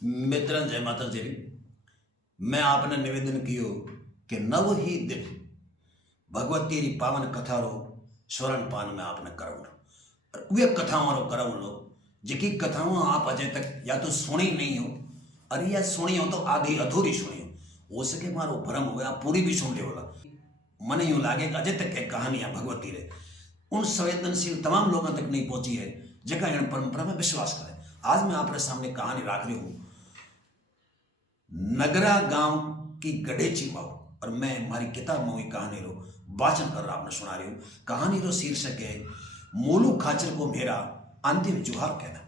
मित्र जय माता जी। मैं आपने निवेदन कियो कि नव ही दिन भगवती री पावन कथा रो स्वरण पान में आपने करवलो। वे कथाओं रो करवलो जिकी कथाओं आप अजय तक या तो सुनी नहीं हो, अरे या सुनी हो तो आधी अधूरी सुनी हो सके मारो भ्रम हो आप पूरी भी सुन ले बोला। मन यूं लागे कि अजय तक एक कहानियां भगवती रे उन संवेदनशील तमाम लोगों तक नहीं पहुंची है जगह इन परंपरा में विश्वास करे। आज मैं आपके सामने कहानी रख रही हूं नगरा गांव की गडेची माओ, और मैं हमारी किताब में कहानी रो वाचन कर रहा आपने सुना रही हूं। कहानी रो शीर्षक है मोलू खाचर को मेरा अंतिम जुहार कहना।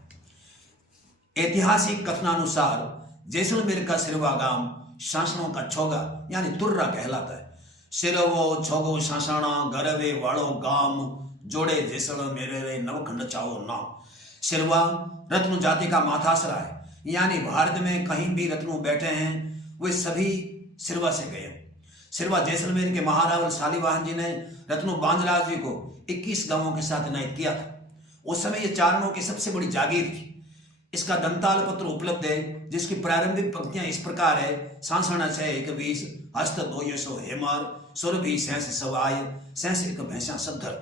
ऐतिहासिक कथनानुसार जैसलमेर का सिरवा गांव शासनों का छोगा यानी तुर्रा कहलाता है। सिरवो छोगो शासना गरवे वाड़ो गांव जोड़े जैसलमेर रे नवखंड चाओ नाम। सिरवा रत्न जाति का माथासरा है, यानी भारत में कहीं भी रत्नों बैठे हैं वे सभी सिरवा से गए। सिरवा जैसलमेर के महारावल शालीवाहन जी ने रत्नों बांजराज जी को 21 गांवों के साथ इनायत किया था। उस समय ये चारणों की सबसे बड़ी जागीर थी। इसका दंताल पत्र उपलब्ध है जिसकी प्रारंभिक पंक्तियां इस प्रकार है। सांसणा छह एक 20 हस्त दो सो हेमार सुरभि सहस सवाय सहस एक भैंसा सद्धर।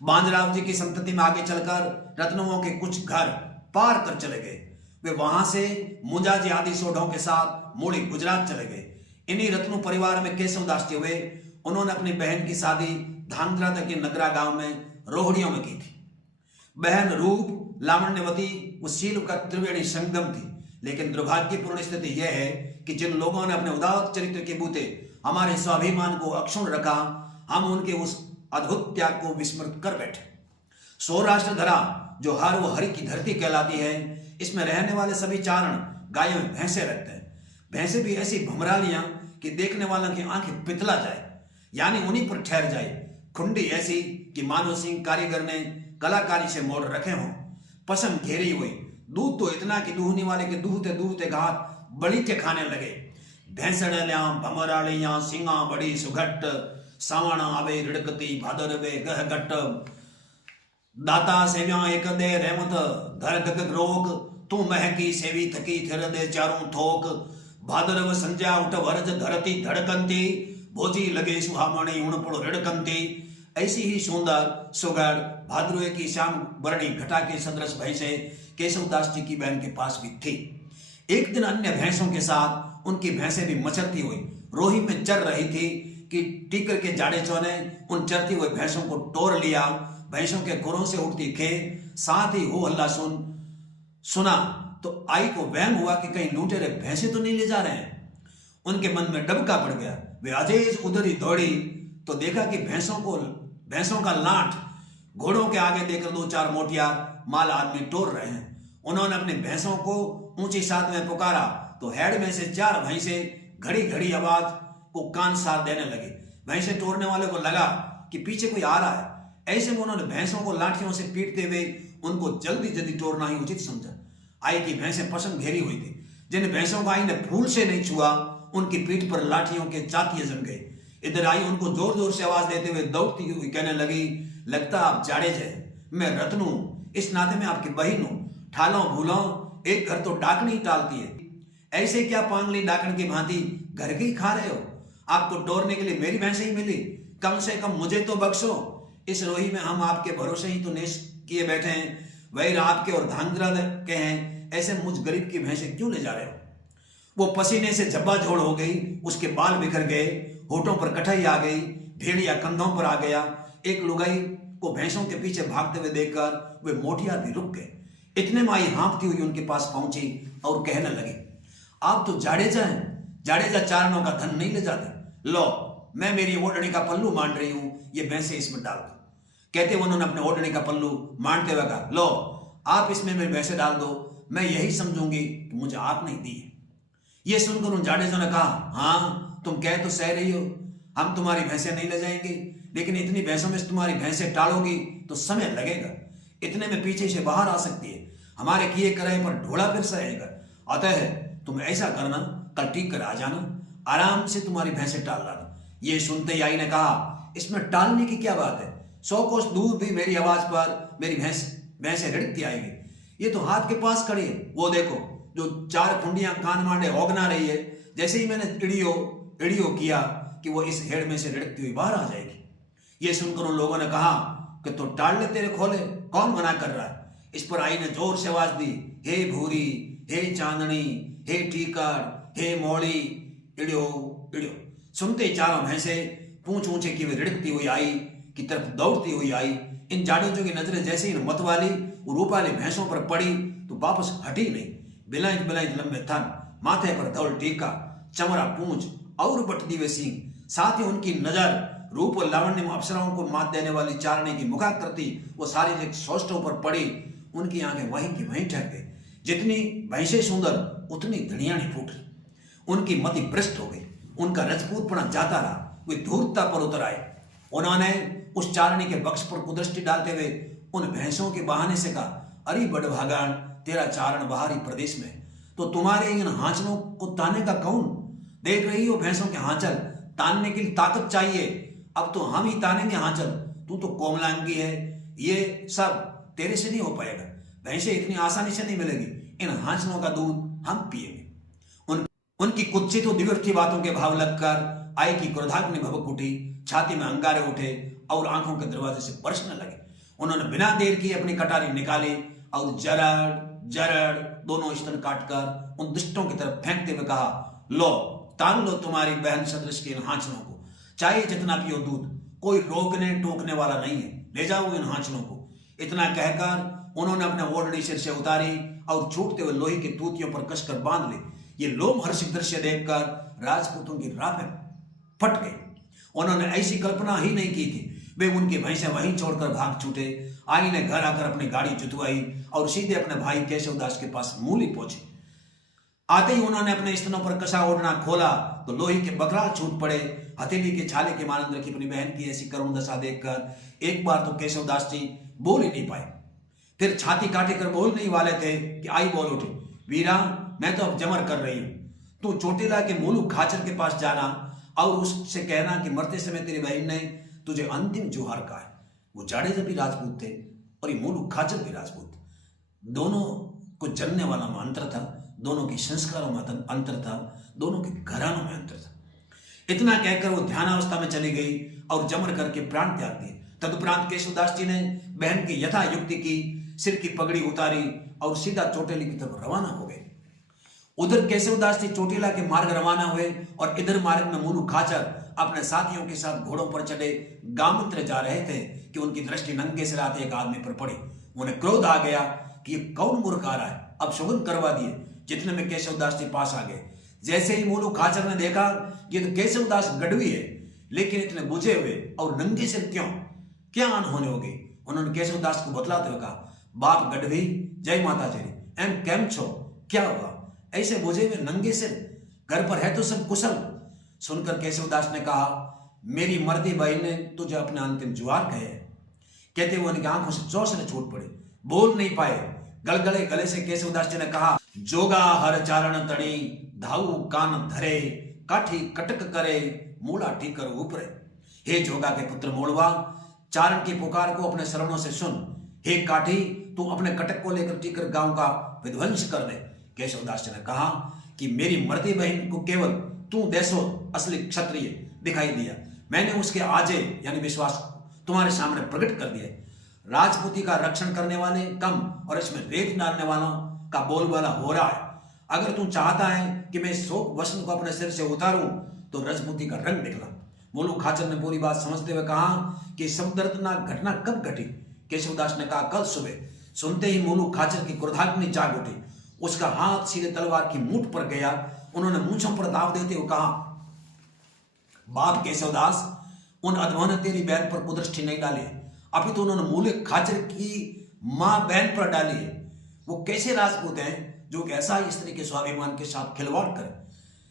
बांजराव जी की संतति में आगे चलकर रत्नों के कुछ घर पार कर चले गए। वे वहां से मुंजाजी आदि सोढ़ों के साथ मूड़ी गुजरात चले गए। इन्हीं रत्नों परिवार में केशवदास जी हुए। उन्होंने अपनी बहन की शादी धांगध्रा तक के नगरा गांव में रोहड़ियों में की थी। बहन रूप लावण्यवती वो शील का त्रिवेणी संगम थी। लेकिन दुर्भाग्यपूर्ण स्थिति यह है कि जिन लोगों ने अपने उदार चरित्र के बूते हमारे स्वाभिमान को अक्षुण रखा, हम उनके उस अद्भुत त्याग को विस्मृत कर बैठे। सौराष्ट्र धरा जो हर वो हरि की धरती कहलाती है, इसमें रहने वाले सभी चारण गायों में भैंसे रखते हैं। भैंसे भी ऐसी भमरालियां कि देखने वालों की आंखें पितला जाए, यानी उन्हीं पर ठहर जाए। खुंडी ऐसी कि मानो सिंह कारीगर ने कलाकारी से मोड़ रखे हों। पसम घेरी हुई, दूध तो इतना कि दूहने वाले के दूहते दूहते घात बड़ी के खाने लगे। भैंसड़लियां भमरालियां सिंगा बड़ी सुघट सावण आवे रिड़कती भादरवे गह गट। दाता सेव्या एक दे रहमत धर गग रोग तू महकी सेवी थकी थिर दे चारों थोक। भादरव संज्ञा उठ वरज धरती धड़कंती भोजी लगे सुहामणी उणपुड़ रिड़कंती। ऐसी ही सुंदर सुगढ़ भाद्रवे की श्याम वर्णी घटा के सदृश भैंसे केशवदास जी की बहन के पास भी थी। एक दिन अन्य भैंसों के साथ उनकी भैंसें भी मचरती हुई रोही में चर रही थी कि टीकर के जाड़ेचों ने उन चरती हुई भैंसों को टोर लिया। भैंसों के खुरों से उठती खे साथ ही हो हल्ला सुना तो आई को वहम हुआ कि कहीं लूटेरे भैंसे तो नहीं ले जा रहे हैं। उनके मन में डबका पड़ गया। वे अजेज उधर ही दौड़ी तो देखा कि भैंसों का लाठ घोड़ों के आगे देकर 2-4 मोटियार माल आदमी टोर रहे हैं। उन्होंने अपनी भैंसों को ऊंची साथ में पुकारा तो हेड में से 4 भैंसे घड़ी घड़ी आवाज को कान सार देने लगे। भैंसे टोरने वाले को लगा कि पीछे कोई आ रहा है। ऐसे में उन्होंने भैंसों को लाठियों से पीटते हुए उनको जल्दी जल्दी टोरना ही उचित समझा। आई की भैंसें पसंद घेरी हुई थी। जिन भैंसों को आई ने फूल से नहीं छुआ उनकी पीठ पर लाठियों के चातिये जम गए। इधर आई उनको जोर जोर से आवाज देते हुए दौड़ती हुई कहने लगी, लगता आप जाड़े जाए, मैं रत्न हूं, इस नाते में आपकी बहन हूं। ठालों भूलों एक घर तो डाकनी टालती है, ऐसे क्या पांगली डाकन की भांति घर की खा रहे हो। आपको टोरने के लिए मेरी भैंसे ही मिली, कम से कम मुझे तो बख्शो। इस रोही में हम आपके भरोसे ही तो नेश किए बैठे हैं, वही आपके और धांगध्रा के हैं, ऐसे मुझ गरीब की भैंसे क्यों ले जा रहे हो। वो पसीने से झब्बाझोड़ हो गई, उसके बाल बिखर गए, होठों पर कटाई आ गई, भेड़िया कंधों पर आ गया। एक लुगाई को भैंसों के पीछे भागते हुए देखकर वे मोटियार भी रुक गए। इतने में आई हाँफती हुई उनके पास पहुंची और कहने लगी, आप तो जाडेजा हैं, जाडेजा चारणों का धन नहीं ले जाते। लो मैं मेरी ओढ़नी का पल्लू मान रही हूं, ये भैंसे इसमें डाल दो। कहते उन्होंने अपने ओढ़नी का पल्लू मानते हुए कहा, लो आप इसमें मेरे भैंसे डाल दो, मैं यही समझूंगी कि मुझे आप नहीं दी है। ये सुनकर उन जाडेजों ने कहा, हाँ तुम कह तो सह रही हो, हम तुम्हारी भैंसे नहीं ले जाएंगे, लेकिन इतनी भैंसों में तुम्हारी भैंसे टालोगी तो समय लगेगा। इतने में पीछे से बाहर आ सकती है, हमारे किए कराए पर ढोला फिर सहेगा। अतः तुम ऐसा करना, कल टीक कर आ जाना, आराम से तुम्हारी भैंसे टाल लाना। ये सुनते ही आई ने कहा, इसमें टालने की क्या बात है, 100 कोस दूर भी मेरी आवाज पर मेरी भैंसे रिड़कती आएगी। ये तो हाथ के पास खड़ी है, वो देखो जो 4 कुंडियां कान मांडे होगना रही है, जैसे ही मैंने इड़ियो इड़ियो किया कि वो इस हेड़ में से रिड़कती हुई बाहर आ जाएगी। ये सुनकर उन लोगों ने कहा कि तो टाल ले तेरे खोले, कौन मना कर रहा है? इस पर आई ने जोर से आवाज दी, हे भूरी, हे चांदनी, हे टीकर, हे मौली, इड़ियो इड़ियो। सुनते ही चारों भैंसे पूंछ ऊंचे की रिड़कती हुई आई की तरफ दौड़ती हुई आई। इन जाडोजों की नजरें जैसे इन मत वाली रूप वाली भैंसों पर पड़ी तो वापस हटी नहीं। बिलाइत बिलाइत लंबे थन, माथे पर धौल टीका, चमड़ा पूंछ और बटदी हुए सींग, साथ ही उनकी नजर रूप और लावण्य में अप्सराओं को मात देने वाली चारणी की मुखाकृति वो शारीरिक सौष्ठों पर पड़ी। उनकी आंखें वहीं की वहीं ठहर गई। जितनी भैंसें सुंदर उतनी धड़ियानी फूट रही। उनकी मति भ्रष्ट हो गई, उनका रजपूतपना जाता रहा। वे धूर्तता पर उतर आए। उन्होंने उस चारणी के बक्स पर कुदृष्टि डालते हुए उन भैंसों के बहाने से कहा, अरे बड़भागान, तेरा चारण बाहरी प्रदेश में, तो तुम्हारे इन हांचलों को ताने का कौन? देख रही हो भैंसों के हांचल, तानने के लिए ताकत चाहिए। अब तो हम ही तानेंगे हांचल, तू तो कोमलांगी है, ये सब तेरे से नहीं हो पाएगा। भैंसे इतनी आसानी से नहीं मिलेगी, इन हांचलों का दूध हम पिएंगे। उनकी कुत्सित तो दिव्यर्थी बातों के भाव लगकर आई की क्रोधाग्नि भभक उठी, छाती में अंगारे उठे और आंखों के दरवाजे से बरसने लगे। उन्होंने बिना देर किए अपनी कटारी निकाली और जरड़ जरड़ दोनों स्तन काटकर उन दुष्टों की तरफ फेंकते हुए कहा, लो तान लो तुम्हारी बहन सदृश के इन हांचलों को, चाहे जितना पियो दूध, कोई रोकने टोकने वाला नहीं है, ले जाओ इन हांचलों को। इतना कहकर उन्होंने अपने ओढ़नी सिर से उतारी और छूटते हुए लोहे की तूतियों पर कसकर बांध ली। ये लोमहर्षक दृश्य देखकर राजपूतों की राहें फट गई। उन्होंने ऐसी कल्पना ही नहीं की थी। वे उनकी भैंसें वहीं छोड़कर भाग छूटे। आई ने घर आकर अपनी गाड़ी जुतवाई और सीधे अपने भाई केशवदास के पास मूली पहुंचे। आते ही उन्होंने अपने स्तनों पर कसा ओढ़ना खोला तो लोहे के बकराल छूट पड़े। हथेली के छाले के मानंद रखी अपनी बहन की ऐसी करुण दशा देखकर एक बार तो केशवदास जी बोल ही नहीं पाए। फिर छाती काटे कर बोल नहीं वाले थे कि आई बोल उठी, वीरा, मैं तो अब जमर कर रही हूं, तू चोटीला के मुलुक खाचर के पास जाना और उससे कहना कि मरते समय तेरी बहन ने तुझे अंतिम जोहार कहा है। वो जाडेजा भी राजपूत थे और ये मुलुक खाचर भी राजपूत। दोनों को जन्मने वाला में अंतर था, दोनों के संस्कारों में अंतर था, दोनों के घरानों में अंतर था। इतना कहकर वो ध्यानावस्था में चली गई और जमर करके प्राण त्याग दिए। तदुपरांत केशवदास जी ने बहन की यथा युक्ति की, सिर की पगड़ी उतारी और सीधा चोटेली की तरफ रवाना हो गए। उधर केशवदास जी चोटीला के मार्ग रवाना हुए और इधर मार्ग में मुलुक खाचर अपने साथियों के साथ घोड़ों पर चढ़े गामुत्र जा रहे थे कि उनकी दृष्टि नंगे सिर आते एक आदमी पर पड़ी। उन्हें क्रोध आ गया कि ये कौन मूर्ख आ रहा है, अब सुगंध करवा दिए। जितने में केशवदास जी पास आ गए। जैसे ही मुलुक खाचर ने देखा ये तो केशवदास गढ़वी है, लेकिन इतने बुझे हुए और नंगे सिर क्यों, क्या अनहोनी हो गई? उन्होंने केशवदास को बतलाते हुए कहा, बाप गढ़वी, जय माता जी, एम केम छो, क्या हुआ? ऐसे बुझे हुए नंगे सिर, घर पर है तो सब कुशल? सुनकर केशवदास ने कहा, मेरी मर्दी बहन ने तुझे अपने अंतिम जुआर कहे। कहते हुए उनकी आंखों से चौसरे छूट पड़े, बोल नहीं पाए। गलगले गले से केशवदास जी ने कहा, जोगा हर चारण तणी, धाऊ कान धरे, काठी कटक करे, मूला ठीकर ऊपरे। हे जोगा के पुत्र मोड़वा, चारण की पुकार को अपने शरणों से सुन। हे काठी, तू अपने कटक को लेकर टीकर गांव का विध्वंस कर दे। केशवदास जी ने कहा कि मेरी मर्दी बहन को केवल तू देशो असली क्षत्रिय दिखाई दिया, मैंने उसके आजे यानी विश्वास तुम्हारे सामने प्रकट कर दिया। राजपूती का रक्षण करने वाले कम और इसमें रेत डालने वालों का बोलबाला हो रहा है। अगर तू चाहता है कि मैं शोक वसन को अपने सिर से उतारूं तो राजपूती का रंग निकला। मुलुक खाचर ने पूरी बात समझते हुए कहा कि सब दर्दनाक घटना कब घटी? केशवदास ने कहा, कल सुबह। सुनते ही मुलुक खाचर की क्रोधाग्नि जाग उठी। उसका हाथ सीधे तलवार की मूठ पर गया। उन्होंने मूंछों पर दाव देते हुए कहा, बाप केशवदास, उन अधमों ने तेरी बहन पर कुदृष्टि नहीं डाली, अभी तो उन्होंने मुलुक खाचर की मां बहन पर डाली है। वो कैसे राजपूत हैं जो कि ऐसा स्त्री के स्वाभिमान के साथ खिलवाड़ करें?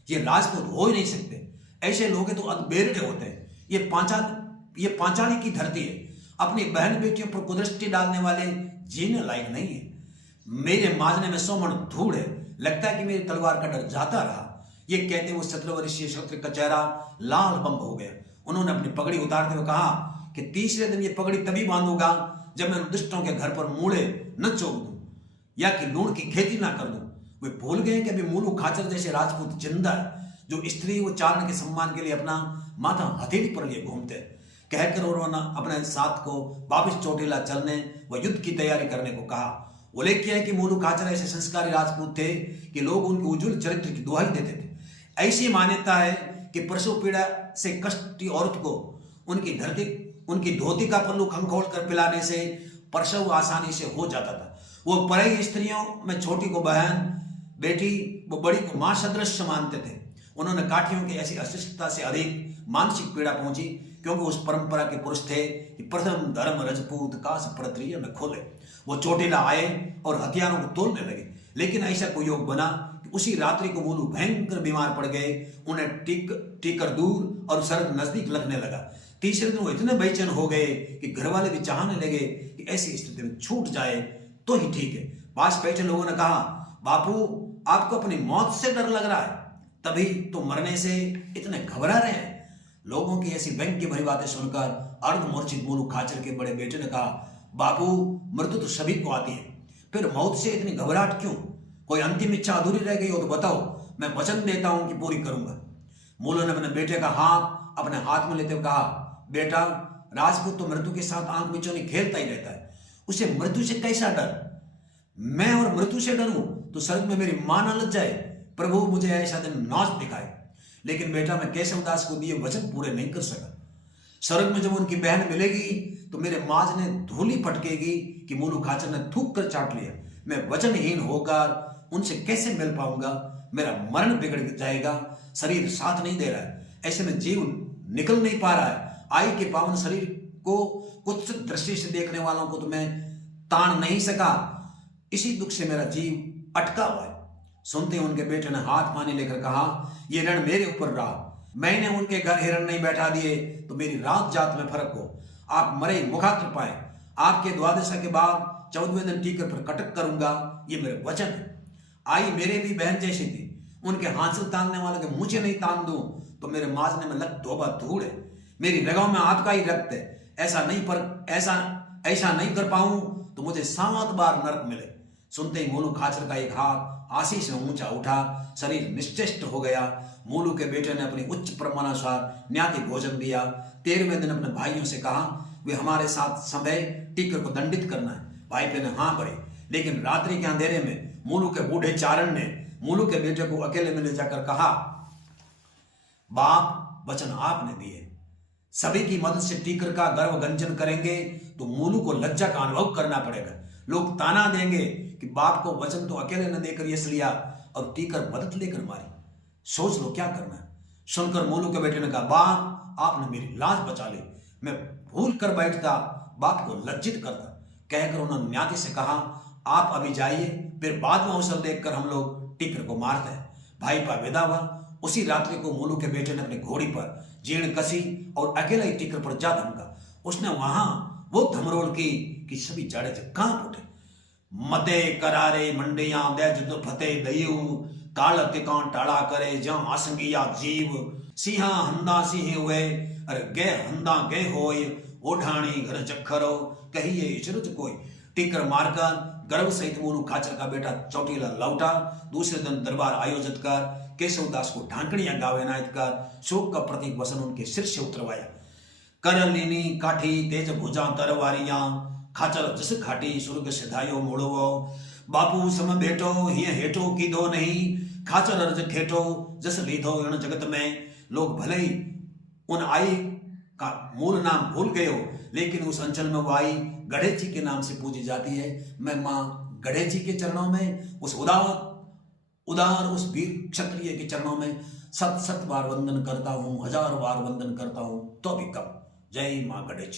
ये राजपूत हो ही नहीं सकते। ऐसे लोग तो अधबेरड़े होते हैं। ये पांचाली की धरती है। अपनी बहन बेटियों पर कुदृष्टि डालने वाले जीने लायक नहीं है। मेरे माजने में 100 मण धूड़ है, लगता है कि मेरी तलवार का डर जाता रहा। ये कहते हुए 17 वर्षीय क्षत्रिय का चेहरा लाल बंब हो गया। उन्होंने अपनी पगड़ी उतारते हुए कहा कि तीसरे दिन ये पगड़ी तभी बांधूंगा जब मैं दुष्टों के घर पर मूड़े न चोक दूं या कि लूण की खेती ना कर दूं। वे भूल गए कि अभी मूलू खाचर जैसे राजपूत जिंदा है, जो स्त्री व चारण के सम्मान के लिए अपना माथा हथेली पर लिए घूमते हैं। कहकर उन्होंने अपने साथ को वापिस चोटीला चलने व युद्ध की तैयारी करने को कहा। उल्लेख है कि मूलू खाचर ऐसे संस्कारी राजपूत थे कि लोग उनके उज्जवल चरित्र की दुहाई देते थे। ऐसी मान्यता है कि प्रसव पीड़ा से कष्टी औरत को उनकी धोती का पल्लू खंखोल कर पिलाने से प्रसव आसानी से हो जाता था। वो पराई स्त्रियों में छोटी को बहन, बेटी व बड़ी को मां सदृश मानते थे। उन्होंने काठियों की ऐसी अशिष्टता से अधिक मानसिक पीड़ा पहुंची, क्योंकि उस परंपरा के पुरुष थे कि प्रथम धर्म रजपूत काश प्रत्रिय न खोले। वो चोटीला आए और हथियारों को तोड़ने लगे, लेकिन ऐसा कोई योग बना कि उसी रात्रि को मूलू भयंकर बीमार पड़ गए। उन्हें टीकर दूर और सड़क नजदीक लगने लगा। तीसरे दिन वो इतने बेचैन हो गए कि घर वाले भी चाहने लगे कि ऐसी स्थिति में छूट जाए तो ही ठीक है। पास बैठे लोगों ने कहा, बापू आपको अपनी मौत से डर लग रहा है, तभी तो मरने से इतने घबरा रहे हैं। लोगों की ऐसी व्यंग की भरी बातें सुनकर अर्धमूर्छित मूलू खाचर के बड़े बेटे ने कहा, बापू मृत्यु तो सभी को आती है, फिर मौत से इतनी घबराहट क्यों? कोई अंतिम इच्छा अधूरी रह गई हो तो बताओ, मैं वचन देता हूं कि पूरी करूंगा। मूलू ने अपने बेटे का हाथ अपने हाथ में लेते हुए कहा, बेटा राजपूत तो मृत्यु के साथ आंख मिचौनी खेलता ही रहता है, उसे मृत्यु से कैसा डर? मैं और मृत्यु से डरूं तो स्वर्ग में मेरी मां न लग जाए। प्रभु मुझे ऐसा दिन नाच दिखाए। लेकिन बेटा मैं केशवदास को दिए वचन पूरे नहीं कर सका। स्वर्ग में जब उनकी बहन मिलेगी तो मेरे माज ने धूली पटकेगी कि मूलू खाचर ने थूक कर चाट लिया। मैं वचनहीन होकर उनसे कैसे मिल पाऊंगा? मेरा मरण बिगड़ जाएगा, शरीर साथ नहीं दे रहा है, ऐसे में जीव निकल नहीं पा रहा है। आई के पावन शरीर को कुछ दृष्टि से देखने वालों को तो मैं तान नहीं सका, इसी दुख से मेरा जीव अटका हुआ है। सुनते उनके बेटे ने हाथ पानी लेकर कहा, ये रण मेरे ऊपर रहा, मैंने उनके घर हिरण नहीं बैठा दिए तो मेरी रात जात में फर्क हो। आप मरे मुखाग्र पाए, आपके द्वादशा के बाद 14वें दिन टीकर पर कटक करूंगा, ये मेरे वचन है। आई मेरे भी बहन जैसी थी, उनके हासिल तानने वाले के मुझे नहीं तान दूं तो मेरे माजने में लग तौबा धूड़ है। मेरी रगों में आपका ही रक्त है, ऐसा नहीं कर पाऊं तो मुझे 7 बार नरक मिले। सुनते ही मूलू खाचर का एक हाथ आशीष में ऊंचा उठा, शरीर निश्चेष्ट हो गया। मूलू के बेटे ने अपनी उच्च प्रमाणानुसार न्याति भोजन दिया। 13वें दिन अपने भाइयों से कहा, वे हमारे साथ समय टीकर को दंडित करना है। भाई बहने हाँ पड़े, लेकिन रात्रि के अंधेरे में मूलू के बूढ़े चारण ने मूलू के बेटे को अकेले में ले जाकर कहा, बाप वचन आपने दिए, सभी की मदद से टीकर का गर्व गंजन करेंगे तो मूलू को लज्जा का अनुभव करना पड़ेगा। लोग ताना देंगे कि बाप को वचन तो अकेले न देकर यश लिया और टीकर मदद लेकर मारी। सोच लो क्या करना है। सुनकर मूलू के बेटे ने कहा, बाप आपने मेरी लाज बचा ली, मैं भूल कर बैठता, बाप को लज्जित करता। कहकर उन्होंने न्याति से कहा, आप अभी जाइए, फिर बाद में अवसर देखकर हम लोग टीकर को मारते हैं। भाई पा विदा हुआ। उसी रात्रि को मूलू के बेटे ने अपनी घोड़ी पर जीर्ण कसी और अकेला ही टीकर पर जा धमका। उसने वहां वो धमरोड़ की कि सभी जाड़े से कांप उठे। मते करारे मंडियां दे जुद फतेह दयु, काल तिकां टाड़ा करे जहां आसंगिया जीव। सिंहा हंदा सिंह हुए अरे गे हंदा गे होय, ओढ़ाणी घर चखरो कहिए इचरत कोई। टीकर मारकर गर्भ सहित मूलू खाचर का बेटा चौटीला लौटा। दूसरे दिन दरबार आयोजित कर केशवदास को ढांकड़ियां गावे नायत कर शोक का प्रतीक वसन उनके सिर से उतरवाया। कर लीनी काठी तेज भुजा तरवारियां, खाचर जस खाटी सुर्ग सिधायो मोड़ो। बापू सम बेटो हिय हेठो कीधो नहीं, खाचर अर्ज खेटो जस लीधो इन जगत में। लोग भले ही उन आई का मूल नाम भूल गए हो, लेकिन उस अंचल में वो आई गणेश जी के नाम से पूजी जाती है। मैं माँ गणेश जी के चरणों में, उस उदार उस वीर क्षत्रिय के चरणों में 7 बार वंदन करता हूँ, 1000 बार वंदन करता हूँ तो भी कम। जय माँ गणेश।